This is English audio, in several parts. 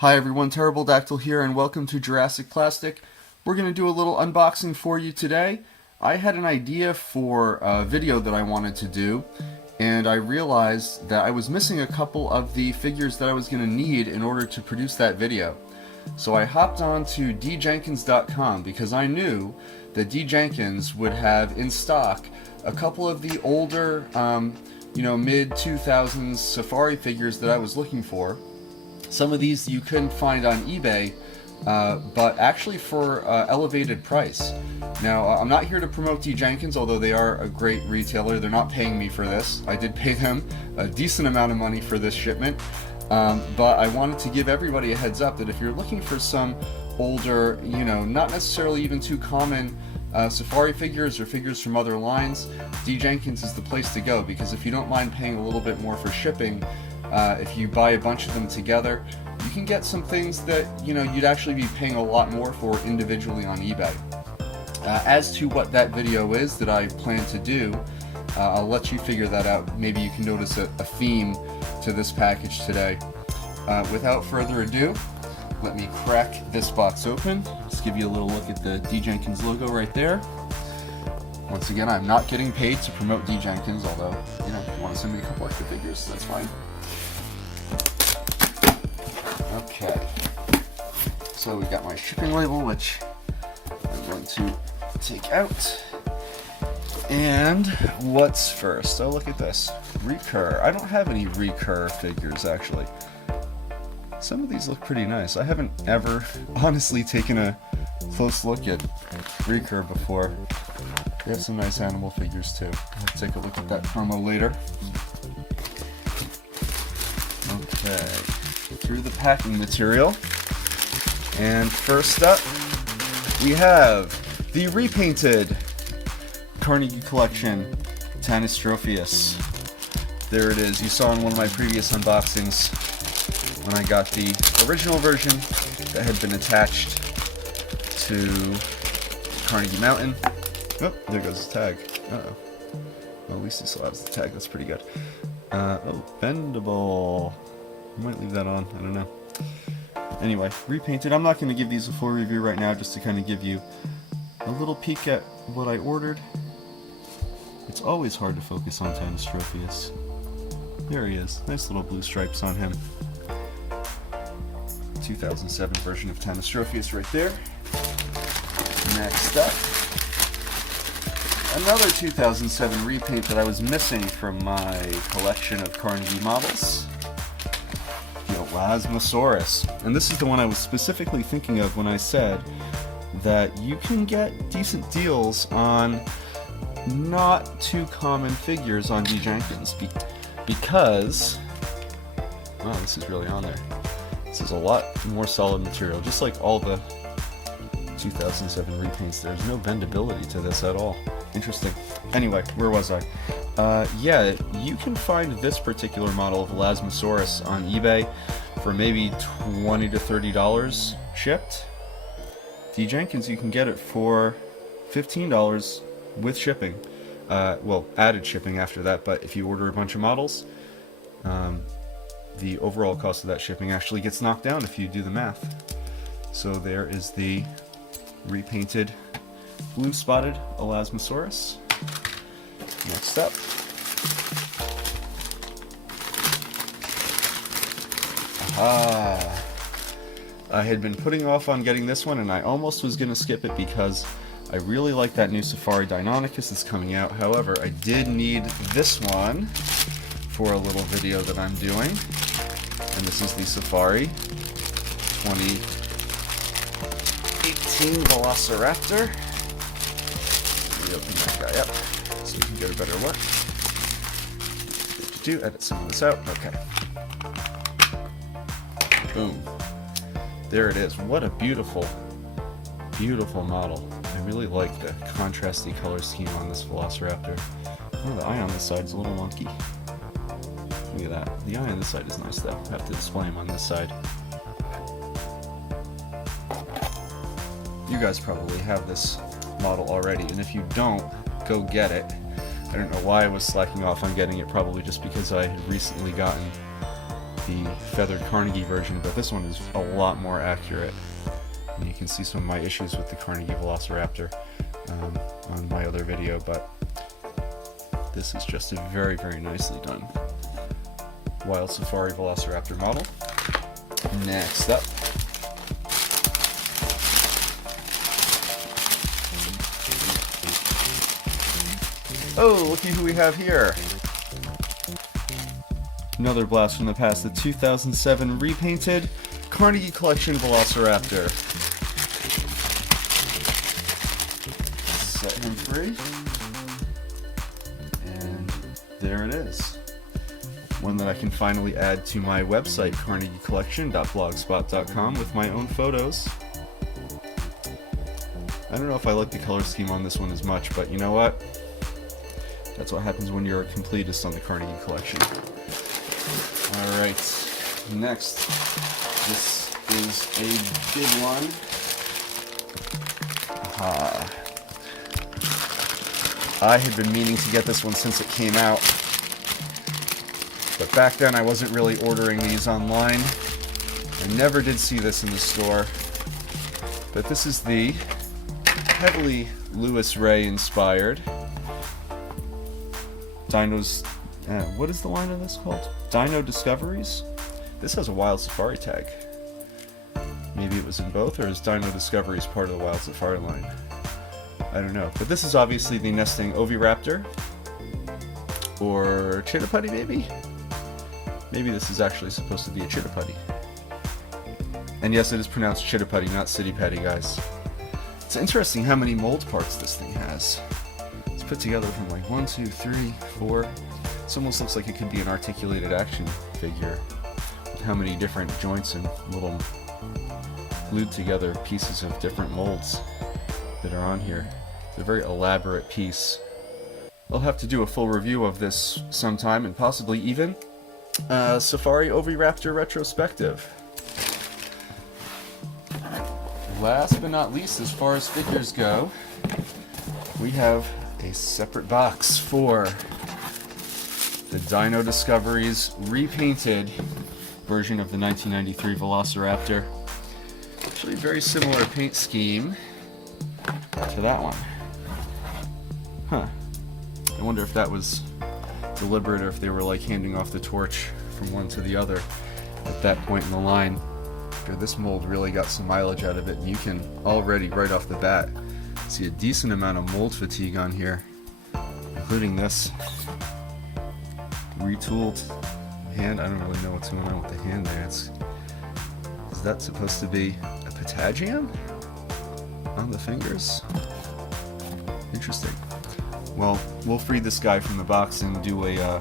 Hi everyone, Terrible Dactyl here and welcome to Jurassic Plastic. We're going to do a little unboxing for you today. I had an idea for a video that I wanted to do, and I realized that I was missing a couple of the figures that I was going to need in order to produce that video. So I hopped on to djenkins.com because I knew that D. Jenkins would have in stock a couple of the older, mid-2000s safari figures that I was looking for. Some of these you couldn't find on eBay, but actually for elevated price. Now, I'm not here to promote D. Jenkins, although they are a great retailer. They're not paying me for this. I did pay them a decent amount of money for this shipment, but I wanted to give everybody a heads up that if you're looking for some older, not necessarily even too common safari figures or figures from other lines, D. Jenkins is the place to go, because if you don't mind paying a little bit more for shipping, if you buy a bunch of them together, you can get some things that you'd actually be paying a lot more for individually on eBay. As to what that video is that I plan to do, I'll let you figure that out. Maybe you can notice a theme to this package today. Without further ado, let me crack this box open. Just give you a little look at the D. Jenkins logo right there. Once again, I'm not getting paid to promote D. Jenkins, although, if you want to send me a couple extra figures, that's fine. Okay, so we got my shipping label, which I'm going to take out. And what's first? Oh, look at this. Recur. I don't have any Recur figures, actually. Some of these look pretty nice. I haven't ever honestly taken a close look at Recur before. They have some nice animal figures too. I'll take a look at that promo later. Okay. Through the packing material, and first up we have the repainted Carnegie Collection Tanistropheus. There it is. You saw in one of my previous unboxings when I got the original version that had been attached to Carnegie Mountain. Oh, there goes the tag. Uh-oh. Well, at least it still has the tag. That's pretty good. Oh, bendable. I might leave that on, I don't know. Anyway, repainted. I'm not going to give these a full review right now, just to kind of give you a little peek at what I ordered. It's always hard to focus on Tanistropheus. There he is. Nice little blue stripes on him. 2007 version of Tanistropheus right there. Next up, another 2007 repaint that I was missing from my collection of Carnegie models. Elasmosaurus. And this is the one I was specifically thinking of when I said that you can get decent deals on not too common figures on D. Jenkins because, wow, this is really on there. This is a lot more solid material, just like all the 2007 repaints. There's no bendability to this at all. Interesting. Anyway, where was I? Yeah, you can find this particular model of Elasmosaurus on eBay for maybe $20 to $30 shipped. D. Jenkins, you can get it for $15 with shipping. Well, added shipping after that, but if you order a bunch of models, the overall cost of that shipping actually gets knocked down if you do the math. So there is the repainted blue spotted Elasmosaurus. Next up, I had been putting off on getting this one, and I almost was going to skip it because I really like that new Safari Deinonychus that's coming out. However, I did need this one for a little video that I'm doing, and this is the Safari 2018 Velociraptor. Let me open that guy up so you can get a better look. Do edit some of this out. Okay. Boom. There it is. What a beautiful, beautiful model. I really like the contrasty color scheme on this Velociraptor. Oh, the eye on this side is a little wonky. Look at that. The eye on this side is nice though. I have to display him on this side. You guys probably have this model already, and if you don't, go get it. I don't know why I was slacking off on getting it, probably just because I had recently gotten the feathered Carnegie version, but this one is a lot more accurate. And you can see some of my issues with the Carnegie Velociraptor on my other video, but this is just a very, very nicely done Wild Safari Velociraptor model. Next up, oh, looky who we have here. Another blast from the past, the 2007 repainted Carnegie Collection Velociraptor. Set him free. And there it is. One that I can finally add to my website, carnegiecollection.blogspot.com, with my own photos. I don't know if I like the color scheme on this one as much, but you know what? That's what happens when you're a completist on the Carnegie Collection. Alright, next. This is a big one. I had been meaning to get this one since it came out, but back then I wasn't really ordering these online. I never did see this in the store, but this is the heavily Louis Ray inspired Dinos. What is the line of this called? Dino Discoveries? This has a Wild Safari tag. Maybe it was in both, or is Dino Discoveries part of the Wild Safari line? I don't know. But this is obviously the nesting Oviraptor. Or Chittaputty, maybe? Maybe this is actually supposed to be a Chittaputty. And yes, it is pronounced Chittaputty, not City Petty, guys. It's interesting how many mold parts this thing has. It's put together from like 1, 2, 3, 4. This almost looks like it could be an articulated action figure. With how many different joints and little glued together pieces of different molds that are on here. It's a very elaborate piece. I'll have to do a full review of this sometime, and possibly even Safari Oviraptor Retrospective. Last but not least, as far as figures go, we have a separate box for the Dino Discoveries repainted version of the 1993 Velociraptor. Actually, very similar paint scheme to that one. Huh. I wonder if that was deliberate, or if they were like handing off the torch from one to the other at that point in the line. This mold really got some mileage out of it, and you can already, right off the bat, see a decent amount of mold fatigue on here, including this retooled hand. I don't really know what's going on with the hand there. Is that supposed to be a patagium on the fingers? Interesting. Well, we'll free this guy from the box and do a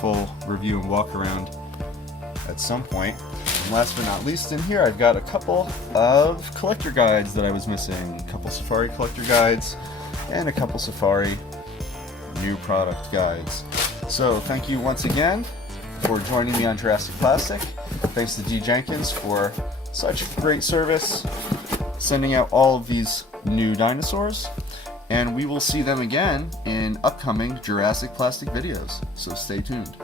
full review and walk around at some point. And last but not least, in here I've got a couple of collector guides that I was missing. A couple Safari collector guides and a couple Safari new product guides. So thank you once again for joining me on Jurassic Plastic. Thanks to D. Jenkins for such great service sending out all of these new dinosaurs. And we will see them again in upcoming Jurassic Plastic videos. So stay tuned.